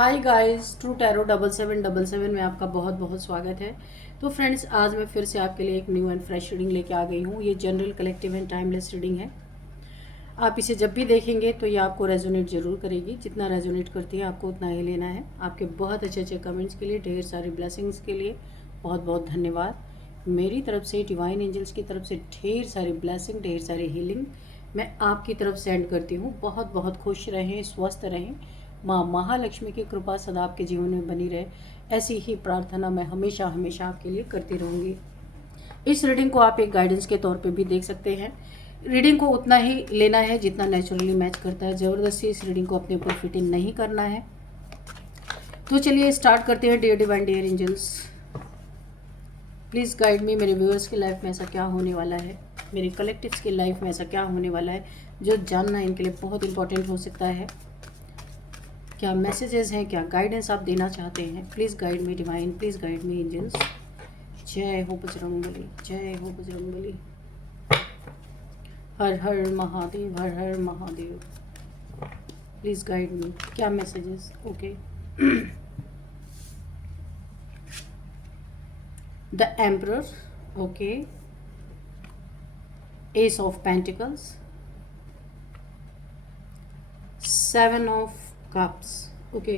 Hi guys, true tarot 7777 में आपका बहुत बहुत स्वागत है। तो फ्रेंड्स, आज मैं फिर से आपके लिए एक न्यू एंड फ्रेश रीडिंग लेके आ गई हूँ। ये general, collective and timeless reading है। आप इसे जब भी देखेंगे तो ये आपको रेजोनेट जरूर करेगी। जितना रेजोनेट करती है आपको उतना ही लेना है। आपके बहुत अच्छे अच्छे कमेंट्स के लिए, ढेर सारी ब्लेसिंग्स के लिए बहुत बहुत धन्यवाद। मेरी तरफ से, डिवाइन एंजल्स की तरफ से ढेर सारी ब्लेसिंग, ढेर सारी हीलिंग मैं आपकी तरफ सेंड करती हूँ। बहुत बहुत खुश रहें, स्वस्थ रहें। माँ महालक्ष्मी की कृपा सदा आपके जीवन में बनी रहे, ऐसी ही प्रार्थना मैं हमेशा हमेशा आपके लिए करती रहूँगी। इस रीडिंग को आप एक गाइडेंस के तौर पे भी देख सकते हैं। रीडिंग को उतना ही लेना है जितना नेचुरली मैच करता है। ज़बरदस्ती इस रीडिंग को अपने ऊपर फिट इन नहीं करना है। तो चलिए स्टार्ट करते हैं। Dear divine, dear angels, please guide me. मेरे व्यूअर्स की लाइफ में ऐसा क्या होने वाला है, मेरे कलेक्टिव्स की लाइफ में ऐसा क्या होने वाला है जो जानना इनके लिए बहुत इंपॉर्टेंट हो सकता है। क्या मैसेजेस हैं, क्या गाइडेंस आप देना चाहते हैं। Please guide me divine, please guide me angels. जय हो बजरंगबली, जय हो बजरंगबली। हर हर महादेव, हर हर महादेव। Please guide me. क्या messages? Okay. The emperor, okay. Ace of pentacles, 7 of cups, okay.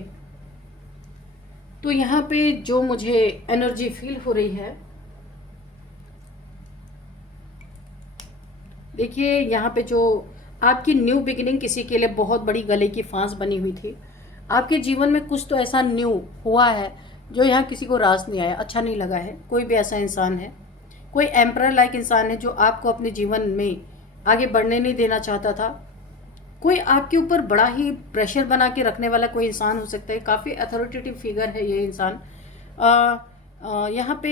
तो यहाँ पे जो मुझे एनर्जी फील हो रही है, देखिए यहाँ पे जो आपकी न्यू बिगिनिंग किसी के लिए बहुत बड़ी गले की फांस बनी हुई थी। आपके जीवन में कुछ तो ऐसा न्यू हुआ है जो यहाँ किसी को रास नहीं आया, अच्छा नहीं लगा है। कोई भी ऐसा इंसान है, कोई एम्परर लाइक इंसान है जो आपको अपने जीवन में आगे बढ़ने नहीं देना चाहता था। कोई आपके ऊपर बड़ा ही प्रेशर बना के रखने वाला कोई इंसान हो सकता है। काफ़ी अथॉरिटेटिव फिगर है ये इंसान। यहाँ पे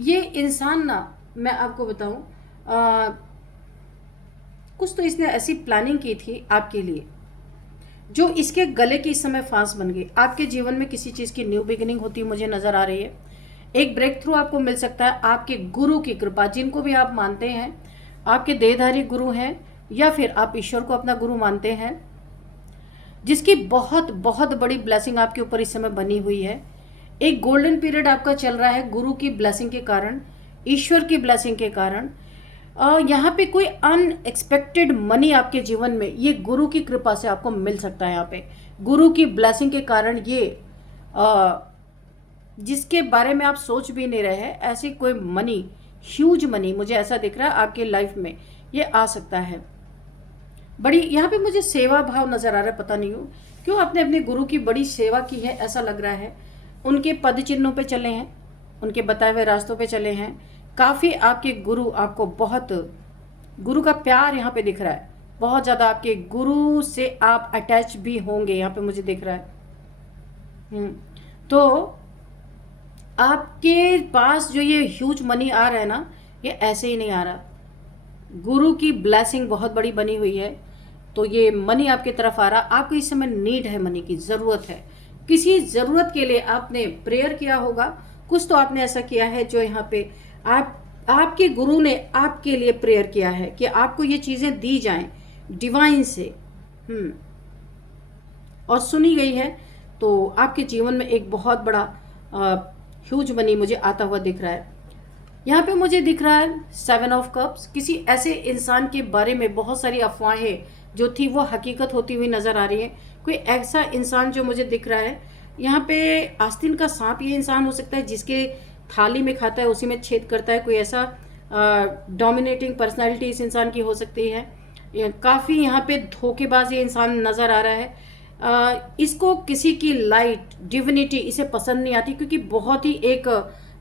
ये इंसान ना, मैं आपको बताऊं, कुछ तो इसने ऐसी प्लानिंग की थी आपके लिए जो इसके गले की इस समय फांस बन गई। आपके जीवन में किसी चीज़ की न्यू बिगिनिंग होती मुझे नज़र आ रही है। एक ब्रेक थ्रू आपको मिल सकता है आपके गुरु की कृपा, जिनको भी आप मानते हैं, आपके देहधारी गुरु हैं या फिर आप ईश्वर को अपना गुरु मानते हैं, जिसकी बहुत बहुत बड़ी ब्लेसिंग आपके ऊपर इस समय बनी हुई है। एक गोल्डन पीरियड आपका चल रहा है गुरु की ब्लेसिंग के कारण, ईश्वर की ब्लेसिंग के कारण। यहाँ पे कोई अनएक्सपेक्टेड मनी आपके जीवन में ये गुरु की कृपा से आपको मिल सकता है। यहाँ पे गुरु की ब्लेसिंग के कारण ये जिसके बारे में आप सोच भी नहीं रहे हैं, ऐसी कोई मनी, ह्यूज मनी मुझे ऐसा दिख रहा है आपके लाइफ में ये आ सकता है। बड़ी यहाँ पे मुझे सेवा भाव नजर आ रहा है, पता नहीं क्यों आपने अपने गुरु की बड़ी सेवा की है, ऐसा लग रहा है। उनके पद चिन्हों पे चले हैं, उनके बताए हुए रास्तों पे चले हैं। काफ़ी आपके गुरु आपको बहुत, गुरु का प्यार यहाँ पे दिख रहा है बहुत ज़्यादा। आपके गुरु से आप अटैच भी होंगे, यहाँ पे मुझे दिख रहा है। तो आपके पास जो ये ह्यूज मनी आ रहा है ना, ये ऐसे ही नहीं आ रहा। गुरु की ब्लेसिंग बहुत बड़ी बनी हुई है, तो ये मनी आपकी तरफ आ रहा। आपको इस समय नीड है, मनी की ज़रूरत है। किसी ज़रूरत के लिए आपने प्रेयर किया होगा, कुछ तो आपने ऐसा किया है जो यहाँ पे आपके गुरु ने आपके लिए प्रेयर किया है कि आपको ये चीज़ें दी जाएं डिवाइन से, और सुनी गई है। तो आपके जीवन में एक बहुत बड़ा ह्यूज मनी मुझे आता हुआ दिख रहा है। यहाँ पे मुझे दिख रहा है 7 ऑफ कप्स। किसी ऐसे इंसान के बारे में बहुत सारी अफवाहें जो थी वो हकीकत होती हुई नज़र आ रही है। कोई ऐसा इंसान जो मुझे दिख रहा है, यहाँ पे आस्तीन का सांप ये इंसान हो सकता है, जिसके थाली में खाता है उसी में छेद करता है। कोई ऐसा डोमिनेटिंग पर्सनालिटी इस इंसान की हो सकती है। काफ़ी यहाँ पे धोखेबाज ये इंसान नज़र आ रहा है। इसको किसी की लाइट डिविनिटी इसे पसंद नहीं आती, क्योंकि बहुत ही एक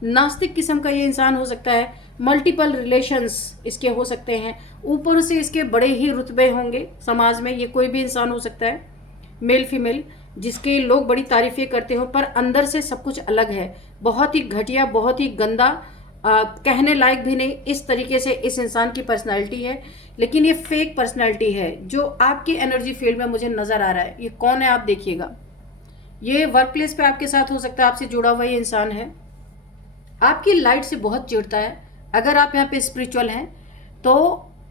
नास्तिक किस्म का ये इंसान हो सकता है। मल्टीपल रिलेशंस इसके हो सकते हैं, ऊपर से इसके बड़े ही रुतबे होंगे समाज में। ये कोई भी इंसान हो सकता है, मेल फीमेल, जिसके लोग बड़ी तारीफें करते हो, पर अंदर से सब कुछ अलग है। बहुत ही घटिया, बहुत ही गंदा, कहने लायक भी नहीं। इस तरीके से इस इंसान की पर्सनालिटी है, लेकिन ये फेक पर्सनालिटी है जो आपकी एनर्जी फील्ड में मुझे नज़र आ रहा है। ये कौन है आप देखिएगा। ये वर्क प्लेस पे आपके साथ हो सकता है, आपसे जुड़ा हुआ ये इंसान है। आपकी लाइट से बहुत चिढ़ता है। अगर आप यहाँ पे स्पिरिचुअल हैं तो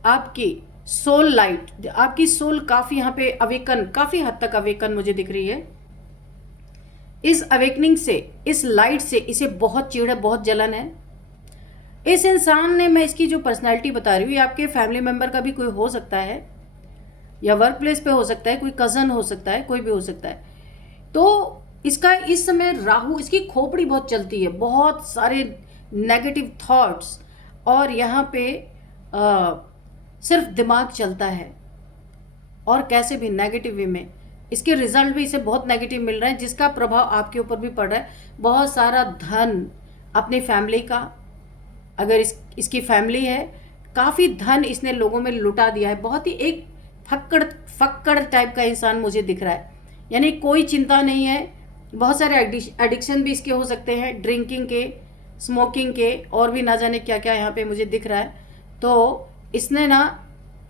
आपकी सोल लाइट, आपकी सोल काफी यहाँ पे अवेकन, काफी हद तक अवेकन मुझे दिख रही है। इस अवेकनिंग से, इस लाइट से इसे बहुत चिढ़ है, बहुत जलन है। इस इंसान ने, मैं इसकी जो पर्सनैलिटी बता रही हूँ, ये आपके फैमिली मेंबर का भी कोई हो सकता है, या वर्क प्लेस पे हो सकता है, कोई कजन हो सकता है, कोई भी हो सकता है। तो इसका इस समय राहु, इसकी खोपड़ी बहुत चलती है, बहुत सारे नेगेटिव थॉट्स, और यहाँ पे सिर्फ दिमाग चलता है, और कैसे भी नेगेटिव वे में। इसके रिजल्ट भी इसे बहुत नेगेटिव मिल रहे हैं, जिसका प्रभाव आपके ऊपर भी पड़ रहा है। बहुत सारा धन अपनी फैमिली का, अगर इसकी फैमिली है, काफ़ी धन इसने लोगों में लुटा दिया है। बहुत ही एक फक्कड़ टाइप का इंसान मुझे दिख रहा है, यानी कोई चिंता नहीं है। बहुत सारे एडिक्शन भी इसके हो सकते हैं, ड्रिंकिंग के, स्मोकिंग के, और भी ना जाने क्या क्या यहाँ पे मुझे दिख रहा है। तो इसने ना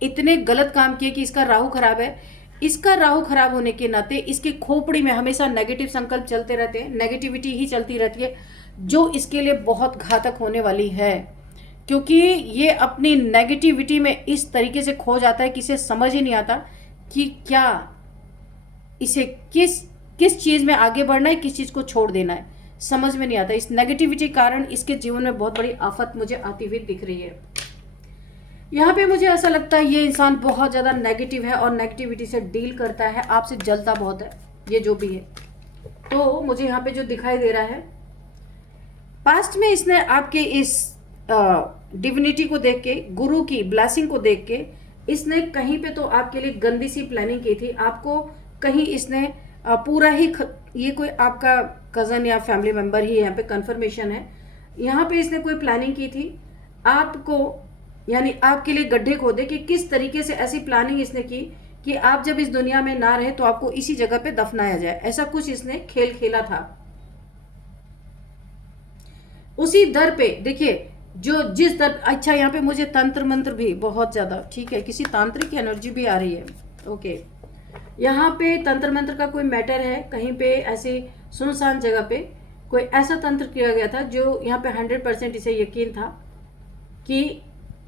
इतने गलत काम किए कि इसका राहु खराब है। इसका राहु खराब होने के नाते इसकी खोपड़ी में हमेशा नेगेटिव संकल्प चलते रहते हैं, नेगेटिविटी ही चलती रहती है, जो इसके लिए बहुत घातक होने वाली है। क्योंकि ये अपनी नेगेटिविटी में इस तरीके से खो जाता है कि इसे समझ ही नहीं आता कि क्या इसे किस चीज़ में आगे बढ़ना है, किस चीज़ को छोड़ देना है, समझ में नहीं आता। इस नेगेटिविटी कारण इसके जीवन में बहुत बड़ी आफत मुझे आती हुई दिख रही है। यहाँ पे मुझे ऐसा लगता है ये इंसान बहुत ज़्यादा नेगेटिव है और नेगेटिविटी से डील करता है, आपसे जलता बहुत है, ये जो भी है। तो मुझे यहाँ पे जो दिखाई दे रहा है, पास्ट में इसने आपके इस डिविनिटी को देख के, गुरु की ब्लेसिंग को देख के, इसने कहीं पे तो आपके लिए गंदी सी प्लानिंग की थी। आपको कहीं इसने पूरा ही ये कोई आपका कज़न या फैमिली मेम्बर ही यहाँ पे कंफर्मेशन है, यहाँ पे इसने कोई प्लानिंग की थी आपको, यानी आपके लिए गड्ढे खोदे कि किस तरीके से ऐसी प्लानिंग इसने की कि आप जब इस दुनिया में ना रहे तो आपको इसी जगह पे दफनाया जाए। ऐसा कुछ इसने खेल खेला था। उसी दर पे देखिए, जो जिस दर, अच्छा यहाँ पे मुझे तंत्र मंत्र भी बहुत ज़्यादा, ठीक है, किसी तांत्रिक एनर्जी भी आ रही है। ओके, यहाँ पे तंत्र मंत्र का कोई मैटर है, कहीं पे ऐसी सुनसान जगह पे कोई ऐसा तंत्र किया गया था जो यहाँ पे 100% इसे यकीन था कि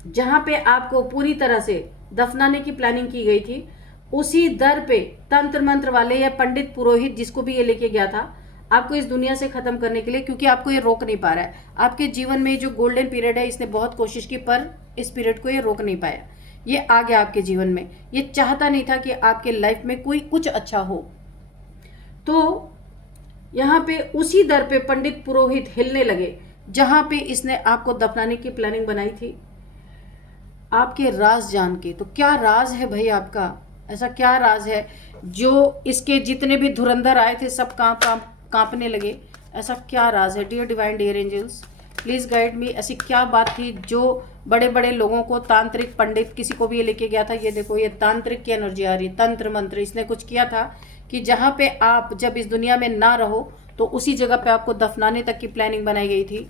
जहाँ पे आपको पूरी तरह से दफनाने की प्लानिंग की गई थी, उसी दर पे तंत्र मंत्र वाले या पंडित पुरोहित जिसको भी ये लेके गया था आपको इस दुनिया से खत्म करने के लिए, क्योंकि आपको ये रोक नहीं पा रहा है। आपके जीवन में जो गोल्डन पीरियड है, इसने बहुत कोशिश की पर इस पीरियड को ये रोक नहीं पाया। ये आ गया आपके जीवन में, ये चाहता नहीं था कि आपके लाइफ में कोई कुछ अच्छा हो। तो यहाँ पे उसी दर पे पंडित पुरोहित हिलने लगे जहाँ पे इसने आपको दफनाने की प्लानिंग बनाई थी, आपके राज जान के। तो क्या राज है भाई आपका, ऐसा क्या राज है जो इसके जितने भी धुरंधर आए थे सब कांपने लगे? ऐसा क्या राज है? Dear divine, dear angels, please guide me. ऐसी क्या बात थी जो बड़े बड़े लोगों को, तांत्रिक पंडित किसी को भी ये लेके गया था? ये देखो, ये तांत्रिक की एनर्जी आ रही है, तंत्र मंत्र। इसने कुछ किया था कि जहाँ पे आप जब इस दुनिया में ना रहो तो उसी जगह पे आपको दफनाने तक की प्लानिंग बनाई गई थी।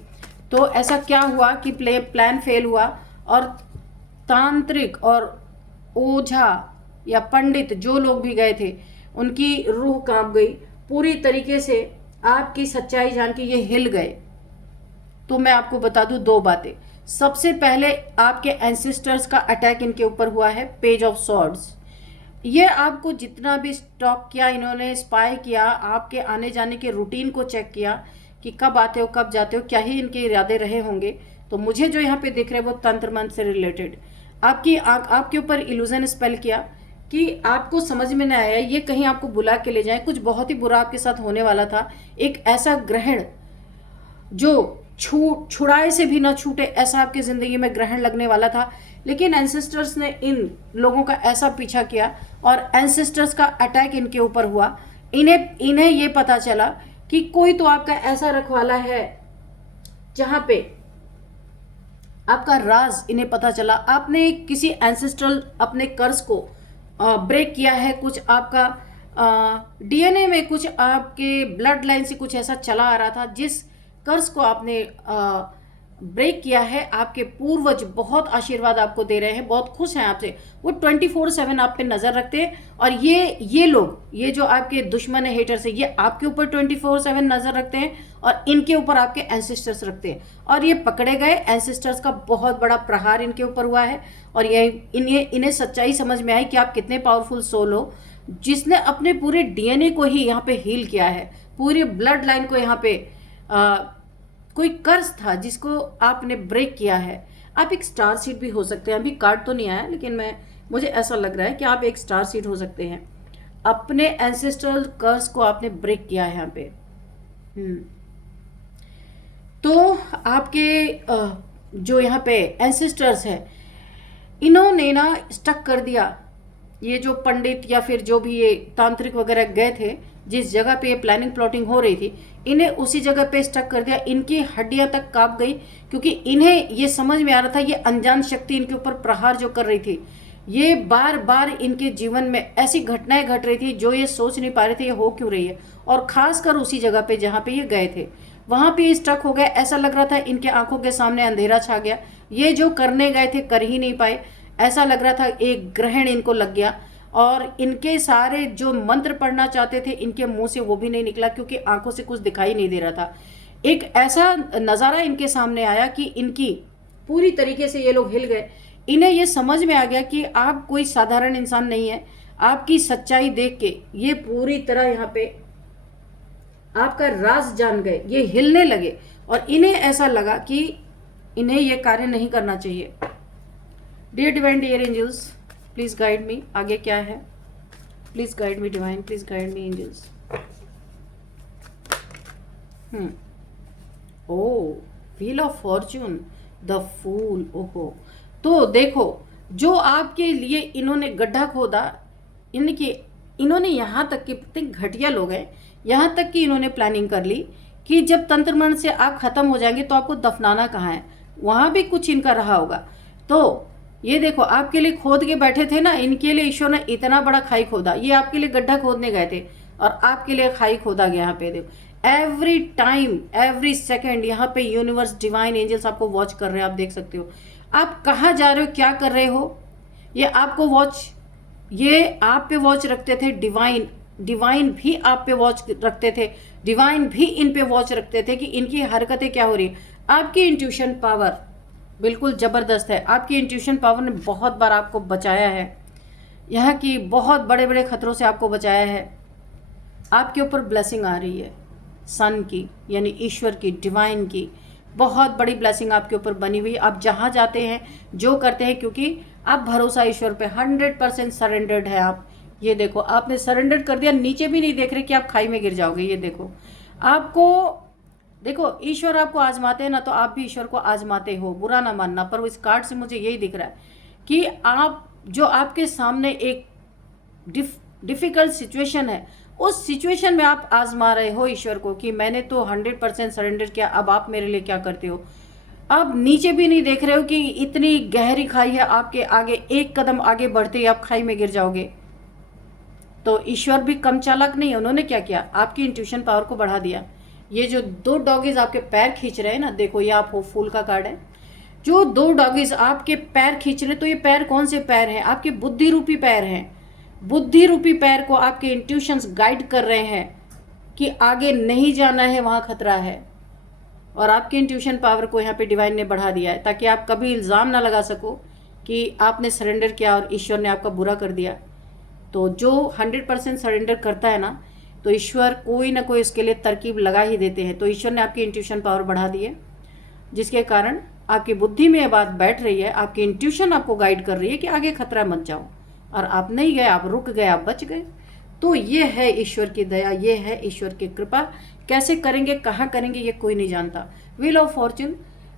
तो ऐसा क्या हुआ कि प्लान फेल हुआ और तांत्रिक और ओझा या पंडित जो लोग भी गए थे उनकी रूह कांप गई पूरी तरीके से। आपकी सच्चाई जान के ये हिल गए। तो मैं आपको बता दूं दो बातें। सबसे पहले आपके एंसेस्टर्स का अटैक इनके ऊपर हुआ है, पेज ऑफ सॉर्ड्स। ये आपको जितना भी स्टॉक किया, इन्होंने स्पाई किया, आपके आने जाने के रूटीन को चेक किया कि कब आते हो कब जाते हो, क्या ही इनके इरादे रहे होंगे। तो मुझे जो यहाँ पे दिख रहे हैं वो तंत्र मंत्र से रिलेटेड आपके ऊपर इल्यूजन स्पेल किया कि आपको समझ में नहीं आया, ये कहीं आपको बुला के ले जाए। कुछ बहुत ही बुरा आपके साथ होने वाला था, एक ऐसा ग्रहण जो छुड़ाए से भी ना छूटे, ऐसा आपकी जिंदगी में ग्रहण लगने वाला था। लेकिन एंसेस्टर्स ने इन लोगों का ऐसा पीछा किया और एंसेस्टर्स का अटैक इनके ऊपर हुआ। इन्हें ये पता चला कि कोई तो आपका ऐसा रखवाला है जहां पे आपका राज, इन्हें पता चला आपने किसी एंसेस्ट्रल अपने कर्ज को ब्रेक किया है। कुछ आपका डीएनए में, कुछ आपके ब्लड लाइन से कुछ ऐसा चला आ रहा था जिस कर्ज को आपने ब्रेक किया है, आपके पूर्वज बहुत आशीर्वाद आपको दे रहे हैं, बहुत खुश हैं आपसे, वो 24/7 आप पे नजर रखते हैं। और ये लोग, ये जो आपके दुश्मन है, हेटर्स है, ये आपके ऊपर 24/7 नजर रखते हैं और इनके ऊपर आपके एंसेस्टर्स रखते हैं। और ये पकड़े गए, एंसेस्टर्स का बहुत बड़ा प्रहार इनके ऊपर हुआ है। और ये इन्हें सच्चाई समझ में आई कि आप कितने पावरफुल सोल हो, जिसने अपने पूरे डीएनए को ही यहाँ पे हील किया है, पूरी ब्लड लाइन को यहाँ पे कोई कर्ज था जिसको आपने ब्रेक किया है। आप एक स्टार सीड भी हो सकते हैं। अभी कार्ड तो नहीं आया, लेकिन मुझे ऐसा लग रहा है कि आप एक स्टार सीड हो सकते हैं। अपने एंसेस्ट्रल कर्ज को आपने ब्रेक किया है यहाँ पे। तो आपके जो यहाँ पे एंसेस्टर्स है, इन्होंने ना स्टक कर दिया। ये जो पंडित या फिर जो भी ये तांत्रिक वगैरह गए थे, जिस जगह पे ये प्लानिंग प्लॉटिंग हो रही थी, इन्हें उसी जगह पे स्टक कर दिया। इनकी हड्डियां तक कांप गई, क्योंकि इन्हें ये समझ में आ रहा था ये अनजान शक्ति इनके ऊपर प्रहार जो कर रही थी, ये बार बार इनके जीवन में ऐसी घटनाएं घट रही थी जो ये सोच नहीं पा रहे थे ये हो क्यों रही है। और खासकर उसी जगह पे जहाँ पे ये गए थे, वहां पे स्टक हो गए। ऐसा लग रहा था इनके आंखों के सामने अंधेरा छा गया, ये जो करने गए थे कर ही नहीं पाए। ऐसा लग रहा था एक ग्रहण इनको लग गया, और इनके सारे जो मंत्र पढ़ना चाहते थे इनके मुंह से वो भी नहीं निकला, क्योंकि आंखों से कुछ दिखाई नहीं दे रहा था। एक ऐसा नज़ारा इनके सामने आया कि इनकी पूरी तरीके से ये लोग हिल गए। इन्हें ये समझ में आ गया कि आप कोई साधारण इंसान नहीं है। आपकी सच्चाई देख के ये पूरी तरह यहाँ पे आपका राज जान गए, ये हिलने लगे। और इन्हें ऐसा लगा कि इन्हें ये कार्य नहीं करना चाहिए। Dear divine, dear angels, please guide me. आगे क्या है? Please guide me divine, please guide me angels. Oh, wheel of fortune, the fool. ओहो, तो देखो, जो आपके लिए इन्होंने गड्ढा खोदा, इन्होंने यहाँ तक कि कितने घटिया लोग हैं, यहाँ तक कि इन्होंने प्लानिंग कर ली कि जब तंत्र मंत्र से आप खत्म हो जाएंगे तो आपको दफनाना कहाँ है, वहाँ भी कुछ इनका रहा होगा। तो ये देखो, आपके लिए खोद के बैठे थे ना, इनके लिए ईश्वर ने इतना बड़ा खाई खोदा। ये आपके लिए गड्ढा खोदने गए थे और आपके लिए खाई खोदा गया। यहाँ पे देखो, एवरी टाइम, एवरी सेकेंड यहाँ पे यूनिवर्स, डिवाइन एंजल्स आपको वॉच कर रहे हैं। आप देख सकते हो आप कहाँ जा रहे हो, क्या कर रहे हो। ये आपको वॉच, ये आप पे वॉच रखते थे। डिवाइन भी आप पे वॉच रखते थे। डिवाइन भी इन पे वॉच रखते थे कि इनकी हरकतें क्या हो रही है। आपकी इंट्यूशन पावर बिल्कुल ज़बरदस्त है। आपकी इंट्यूशन पावर ने बहुत बार आपको बचाया है, यहाँ की बहुत बड़े बड़े खतरों से आपको बचाया है। आपके ऊपर ब्लेसिंग आ रही है सन की, यानी ईश्वर की, डिवाइन की बहुत बड़ी ब्लेसिंग आपके ऊपर बनी हुई। आप जहाँ जाते हैं, जो करते हैं, क्योंकि आप भरोसा ईश्वर पे 100% सरेंडर्ड है आप। ये देखो, आपने सरेंडर कर दिया, नीचे भी नहीं देख रहे कि आप खाई में गिर जाओगे। ये देखो, आपको देखो, ईश्वर आपको आजमाते हैं ना, तो आप भी ईश्वर को आजमाते हो, बुरा ना मानना। पर इस कार्ड से मुझे यही दिख रहा है कि आप, जो आपके सामने एक डिफिकल्ट सिचुएशन है, उस सिचुएशन में आप आजमा रहे हो ईश्वर को कि मैंने तो 100% सरेंडर किया, अब आप मेरे लिए क्या करते हो। आप नीचे भी नहीं देख रहे हो कि इतनी गहरी खाई है आपके आगे, एक कदम आगे बढ़ते ही आप खाई में गिर जाओगे। तो ईश्वर भी कम चालाक नहीं है। उन्होंने क्या किया, आपकी इंट्यूशन पावर को बढ़ा दिया। ये जो 2 डॉगीज आपके पैर खींच रहे हैं ना, देखो, ये आप हो फूल का कार्ड है। जो 2 डॉगीज आपके पैर खींच रहे हैं, तो ये पैर कौन से पैर हैं? आपके बुद्धि रूपी पैर हैं। बुद्धि रूपी पैर को आपके इंट्यूशंस गाइड कर रहे हैं कि आगे नहीं जाना है, वहाँ खतरा है। और आपकी इंट्यूशन पावर को यहाँ पे डिवाइन ने बढ़ा दिया है, ताकि आप कभी इल्ज़ाम ना लगा सको कि आपने सरेंडर किया और ईश्वर ने आपका बुरा कर दिया। तो जो 100% सरेंडर करता है ना, तो ईश्वर कोई ना कोई इसके लिए तरकीब लगा ही देते हैं। तो ईश्वर ने आपकी इंट्यूशन पावर बढ़ा दी है, जिसके कारण आपकी बुद्धि में ये बात बैठ रही है, आपकी इंट्यूशन आपको गाइड कर रही है कि आगे खतरा मत जाओ। और आप नहीं गए, आप रुक गए, आप बच गए। तो ये है ईश्वर की दया, ये है ईश्वर की कृपा। कैसे करेंगे, कहाँ करेंगे, ये कोई नहीं जानता। व्हील ऑफ फॉर्च्यून,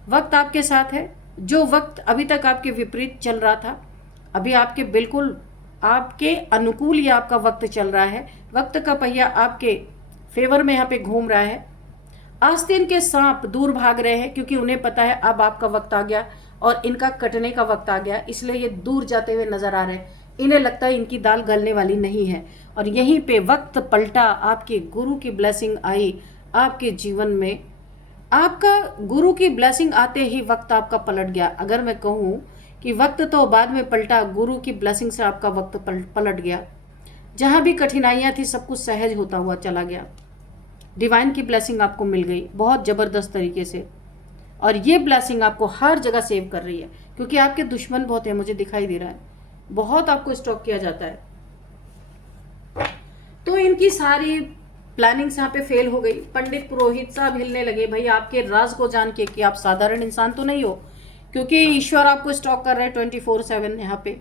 वक्त आपके साथ है। जो वक्त अभी तक आपके विपरीत चल रहा था, अभी आपके बिल्कुल आपके अनुकूल ये आपका वक्त चल रहा है। वक्त का पहिया आपके फेवर में यहाँ पे घूम रहा है। आस्तीन के सांप दूर भाग रहे हैं, क्योंकि उन्हें पता है अब आपका वक्त आ गया और इनका कटने का वक्त आ गया, इसलिए ये दूर जाते हुए नजर आ रहे हैं। इन्हें लगता है इनकी दाल गलने वाली नहीं है। और यहीं पे वक्त पलटा, आपके गुरु की ब्लेसिंग आई आपके जीवन में। आपका गुरु की ब्लेसिंग आते ही वक्त आपका पलट गया। अगर मैं कहूँ कि वक्त तो बाद में पलटा, गुरु की ब्लेसिंग से आपका वक्त पलट गया। जहाँ भी कठिनाइयाँ थी सब कुछ सहज होता हुआ चला गया। डिवाइन की ब्लेसिंग आपको मिल गई बहुत ज़बरदस्त तरीके से, और ये ब्लेसिंग आपको हर जगह सेव कर रही है, क्योंकि आपके दुश्मन बहुत है, मुझे दिखाई दे रहा है, बहुत आपको स्टॉक किया जाता है। तो इनकी सारी प्लानिंग्स यहाँ पे फेल हो गई। पंडित पुरोहित साहब हिलने लगे भाई आपके राज को जान के कि आप साधारण इंसान तो नहीं हो, क्योंकि ईश्वर आपको स्टॉक कर रहे हैं 24/7। यहाँ पे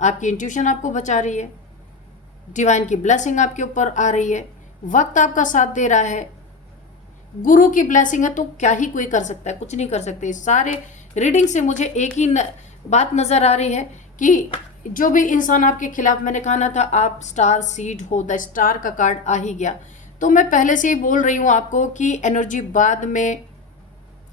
आपकी इंट्यूशन आपको बचा रही है, डिवाइन की ब्लेसिंग आपके ऊपर आ रही है, वक्त आपका साथ दे रहा है, गुरु की ब्लेसिंग है, तो क्या ही कोई कर सकता है, कुछ नहीं कर सकते। सारे रीडिंग से मुझे एक ही बात नजर आ रही है कि जो भी इंसान आपके खिलाफ, मैंने कहा ना था आप स्टार सीड हो, द स्टार का कार्ड आ ही गया। तो मैं पहले से ही बोल रही हूँ आपको कि एनर्जी बाद में,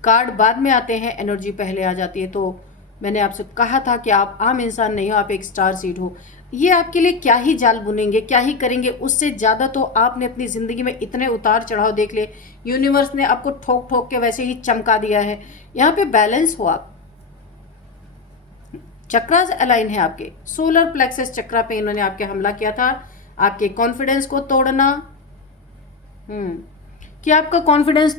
कार्ड बाद में आते हैं, एनर्जी पहले आ जाती है। तो मैंने आपसे कहा था कि आप आम इंसान नहीं हो, आप एक स्टार सीड हो। ये आपके लिए क्या ही जाल बुनेंगे, क्या ही करेंगे, उससे ज़्यादा तो आपने अपनी ज़िंदगी में इतने उतार चढ़ाव देख ले, यूनिवर्स ने आपको ठोक ठोक के वैसे ही चमका दिया है। यहाँ पे बैलेंस हो आप, चक्रास अलाइन है आपके, सोलर प्लेक्सस चक्रा पे इन्होंने आपके हमला किया था, आपके कॉन्फिडेंस को तोड़ना। कि आपका कॉन्फिडेंस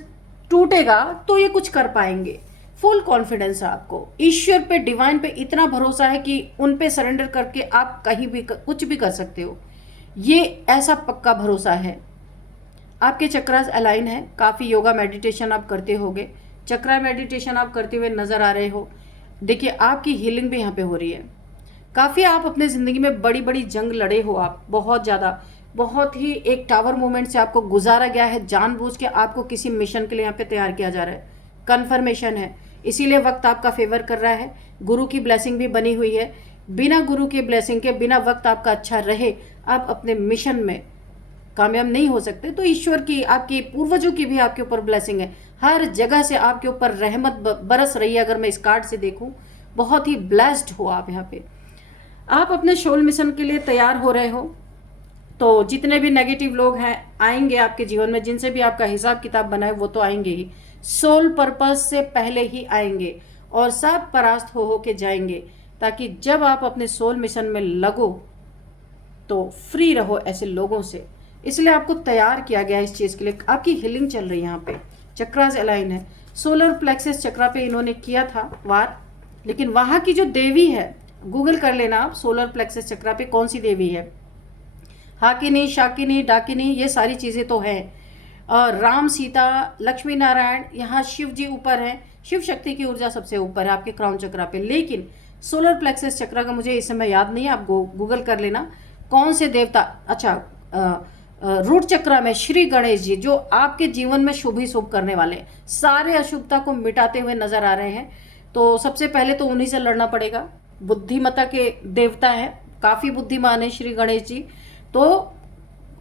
टूटेगा तो ये कुछ कर पाएंगे। फुल कॉन्फिडेंस है आपको, ईश्वर पे, डिवाइन पे इतना भरोसा है कि उन पे सरेंडर करके आप कहीं भी कुछ भी कर सकते हो, ये ऐसा पक्का भरोसा है। आपके चक्रास अलाइन है, काफ़ी योगा मेडिटेशन आप करते होगे, चक्रा मेडिटेशन आप करते हुए नज़र आ रहे हो। देखिए आपकी हीलिंग भी यहाँ पे हो रही है। काफ़ी आप अपने ज़िंदगी में बड़ी बड़ी जंग लड़े हो, आप बहुत ज़्यादा, बहुत ही एक टावर मूवमेंट से आपको गुजारा गया है, जानबूझ के आपको किसी मिशन के लिए यहाँ पे तैयार किया जा रहा है। कन्फर्मेशन है, इसीलिए वक्त आपका फेवर कर रहा है। गुरु की ब्लेसिंग भी बनी हुई है, बिना गुरु की ब्लेसिंग के, बिना वक्त आपका अच्छा रहे, आप अपने मिशन में कामयाब नहीं हो सकते। तो ईश्वर की, आपके पूर्वजों की भी आपके ऊपर ब्लेसिंग है, हर जगह से आपके ऊपर रहमत बरस रही है। अगर मैं इस कार्ड से देखूं, बहुत ही ब्लेस्ड हो आप। यहाँ पे आप अपने सोल मिशन के लिए तैयार हो रहे हो। तो जितने भी नेगेटिव लोग हैं आएंगे आपके जीवन में, जिनसे भी आपका हिसाब किताब बना है वो तो आएंगे ही, सोल पर्पस से पहले ही आएंगे, और सब परास्त हो के जाएंगे, ताकि जब आप अपने सोल मिशन में लगो तो फ्री रहो ऐसे लोगों से। इसलिए आपको तैयार किया गया इस चीज़ के लिए। आपकी हीलिंग चल रही है यहाँ पे, चक्रास अलाइन है, सोलर प्लेक्सस चक्रा पे इन्होंने किया था वार, लेकिन वहाँ की जो देवी है, गूगल कर लेना आप, सोलर प्लेक्सस चक्रा पे कौन सी देवी है, हाकिनी, शाकिनी, डाकिनी, ये सारी चीज़ें तो हैं। और राम, सीता, लक्ष्मी नारायण, यहाँ शिव जी ऊपर हैं, शिव शक्ति की ऊर्जा सबसे ऊपर है आपके क्राउन चक्रा पे। लेकिन सोलर प्लेक्सस चक्रा का मुझे इस समय याद नहीं है, आप गूगल कर लेना कौन से देवता। अच्छा, रूट चक्रा में श्री गणेश जी, जो आपके जीवन में शुभ ही शुभ करने वाले हैं, सारे अशुभता को मिटाते हुए नजर आ रहे हैं। तो सबसे पहले तो उन्हीं से लड़ना पड़ेगा। बुद्धिमता के देवता है, काफ़ी बुद्धिमान है श्री गणेश जी। तो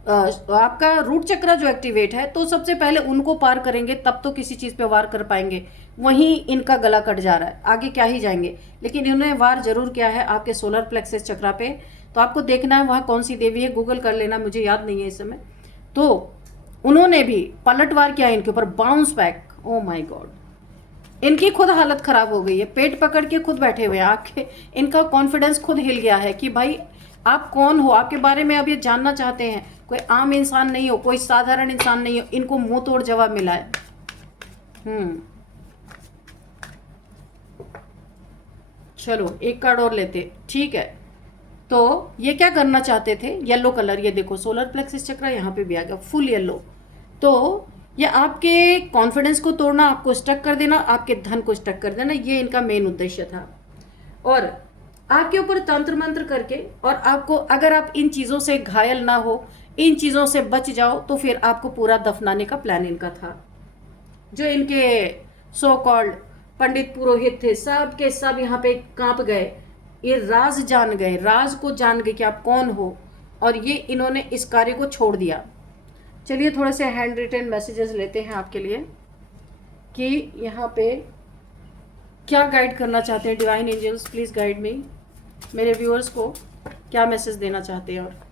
आपका रूट चक्रा जो एक्टिवेट है, तो सबसे पहले उनको पार करेंगे तब तो किसी चीज़ पे वार कर पाएंगे। वहीं इनका गला कट जा रहा है, आगे क्या ही जाएंगे, लेकिन इन्होंने वार जरूर किया है आपके सोलर प्लेक्सस चक्रा पे। तो आपको देखना है वहाँ कौन सी देवी है, गूगल कर लेना, मुझे याद नहीं है इस समय। तो उन्होंने भी पलटवार किया है इनके ऊपर, bounce back. Oh my God, इनकी खुद हालत खराब हो गई है, पेट पकड़ के खुद बैठे हुए हैं आपके, इनका कॉन्फिडेंस खुद हिल गया है कि भाई आप कौन हो, आपके बारे में अब ये जानना चाहते हैं। कोई आम इंसान नहीं हो, कोई साधारण इंसान नहीं हो, इनको मुंह तोड़ जवाब मिला है। चलो एक कार्ड और लेते, ठीक है। तो ये क्या करना चाहते थे, येलो कलर, ये देखो सोलर प्लेक्सस चक्र यहाँ पे भी आ गया फुल येलो। तो ये आपके कॉन्फिडेंस को तोड़ना, आपको स्टक कर देना, आपके धन को स्टक कर देना, ये इनका मेन उद्देश्य था। और आपके ऊपर तंत्र मंत्र करके, और आपको, अगर आप इन चीज़ों से घायल ना हो, इन चीज़ों से बच जाओ, तो फिर आपको पूरा दफनाने का प्लान इनका था। जो इनके सो कॉल्ड पंडित पुरोहित थे, सब के सब यहाँ पे कांप गए, ये राज जान गए, राज को जान गए कि आप कौन हो, और ये इन्होंने इस कार्य को छोड़ दिया। चलिए थोड़े से हैंड रिटन मैसेजेस लेते हैं आपके लिए कि यहाँ पे क्या गाइड करना चाहते हैं divine angels. Please guide me, मेरे व्यूअर्स को क्या मैसेज देना चाहते हैं। और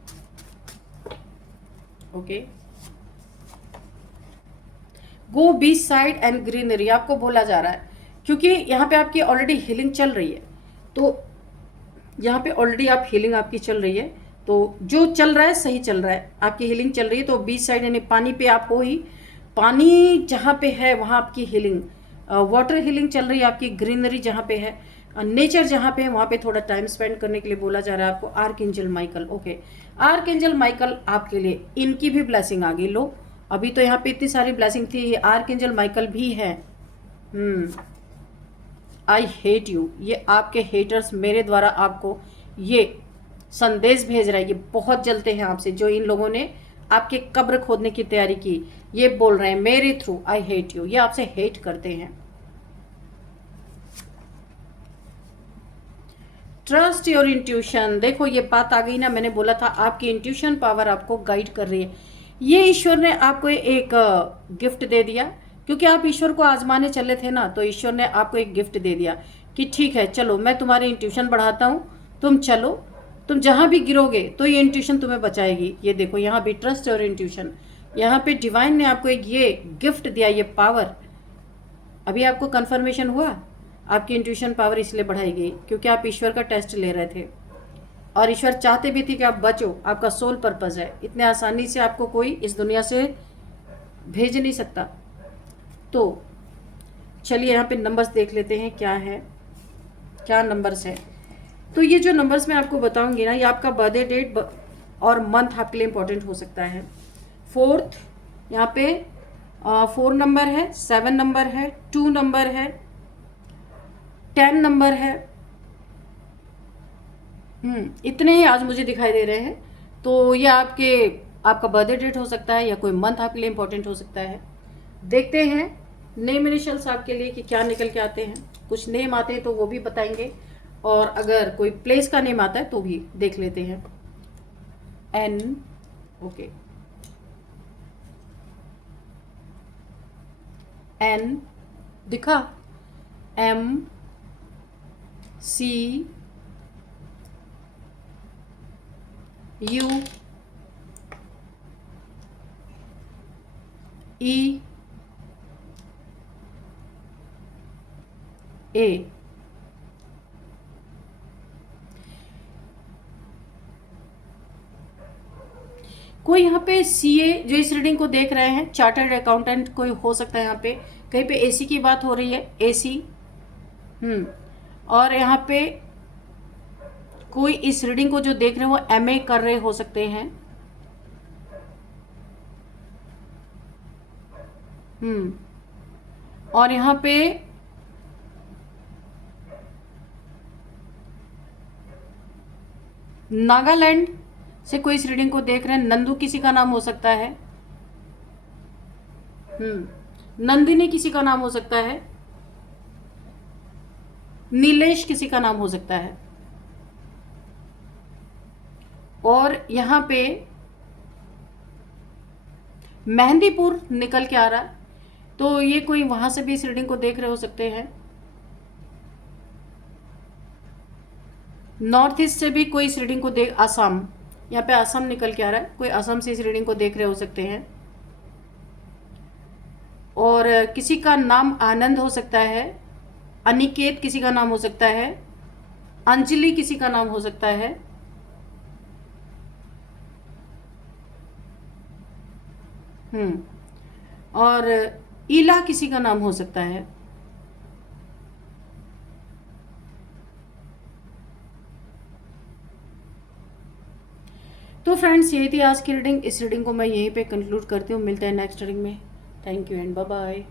okay, go beach side and greenery आपको बोला जा रहा है, क्योंकि यहाँ पे आपकी ऑलरेडी हीलिंग चल रही है। तो यहाँ पे ऑलरेडी आप हीलिंग आपकी चल रही है, तो जो चल रहा है सही चल रहा है, आपकी हीलिंग चल रही है। तो बीच साइड यानी पानी पे आप हो ही, पानी जहाँ पे है वहाँ आपकी हीलिंग, वाटर हीलिंग चल रही है आपकी। ग्रीनरी जहाँ पे है, नेचर जहाँ पे है, वहाँ पे थोड़ा टाइम स्पेंड करने के लिए बोला जा रहा है आपको। Archangel Michael, okay, archangel Michael आपके लिए, इनकी भी ब्लेसिंग आ गई। लो, अभी तो यहाँ पे इतनी सारी ब्लेसिंग थी, ये आर्कएंजल माइकल भी है। आई हेट यू, ये आपके हेटर्स मेरे द्वारा आपको ये संदेश भेज रहा है, ये बहुत जलते हैं आपसे, जो इन लोगों ने आपके कब्र खोदने की तैयारी की, ये बोल रहे हैं मेरे थ्रू आई हेट यू, ये आपसे हेट करते हैं। ट्रस्ट योर इंट्यूशन, देखो ये बात आ गई ना, मैंने बोला था आपकी इंट्यूशन पावर आपको गाइड कर रही है। ये ईश्वर ने आपको एक गिफ्ट दे दिया, क्योंकि आप ईश्वर को आजमाने चले थे ना, तो ईश्वर ने आपको एक गिफ्ट दे दिया कि ठीक है चलो मैं तुम्हारी इंट्यूशन बढ़ाता हूँ, तुम चलो, तुम जहाँ भी गिरोगे तो ये इंट्यूशन तुम्हें बचाएगी। ये देखो यहाँ भी ट्रस्ट और इंट्यूशन, यहाँ पे डिवाइन ने आपको एक ये गिफ्ट दिया, ये पावर। अभी आपको कन्फर्मेशन हुआ, आपकी इंट्यूशन पावर इसलिए बढ़ाई गई क्योंकि आप ईश्वर का टेस्ट ले रहे थे, और ईश्वर चाहते भी थे कि आप बचो, आपका सोल पर्पस है। इतने आसानी से आपको कोई इस दुनिया से भेज नहीं सकता। तो चलिए यहाँ पे नंबर्स देख लेते हैं क्या है, क्या नंबर्स है। तो ये जो नंबर्स मैं आपको बताऊंगी ना, ये आपका बर्थडे डेट और मंथ आपके लिए इंपॉर्टेंट हो सकता है। 4th यहाँ पे 4 नंबर है, 7 नंबर है, 2 नंबर है, 10 नंबर है। इतने ही आज मुझे दिखाई दे रहे हैं। तो ये आपका बर्थडे डेट हो सकता है या कोई मंथ आपके लिए इंपॉर्टेंट हो सकता है। देखते हैं नेम इनिशियल्स आपके लिए कि क्या निकल के आते हैं। कुछ नेम आते हैं तो वो भी बताएंगे, और अगर कोई प्लेस का नेम आता है तो भी देख लेते हैं। एन, ओके, एन दिखा, एम, सी, यू, ई, ए। कोई यहाँ पे सीए जो इस रीडिंग को देख रहे हैं, चार्टर्ड अकाउंटेंट कोई हो सकता है। यहाँ पे कहीं पे एसी की बात हो रही है, एसी। और यहाँ पे कोई इस रीडिंग को जो देख रहे हैं वो एमए कर रहे हो सकते हैं। और यहाँ पे नागालैंड से कोई इस रीडिंग को देख रहे हैं, नंदू किसी का नाम हो सकता है। नंदिनी किसी का नाम हो सकता है, नीलेश किसी का नाम हो सकता है। और यहाँ पे मेहंदीपुर निकल के आ रहा है, तो ये कोई वहां से भी इस रीडिंग को देख रहे हो सकते हैं। नॉर्थ ईस्ट से भी कोई इस रीडिंग को देख, असम, यहाँ पे असम निकल के आ रहा है, कोई असम से इस रीडिंग को देख रहे हो सकते हैं। और किसी का नाम आनंद हो सकता है, अनिकेत किसी का नाम हो सकता है, अंजलि किसी का नाम हो सकता है। और ईला किसी का नाम हो सकता है। तो फ्रेंड्स यही थी आज की रीडिंग। इस रीडिंग को मैं यहीं पे कंक्लूड करती हूँ। मिलते हैं नेक्स्ट रीडिंग में। Thank you and bye bye.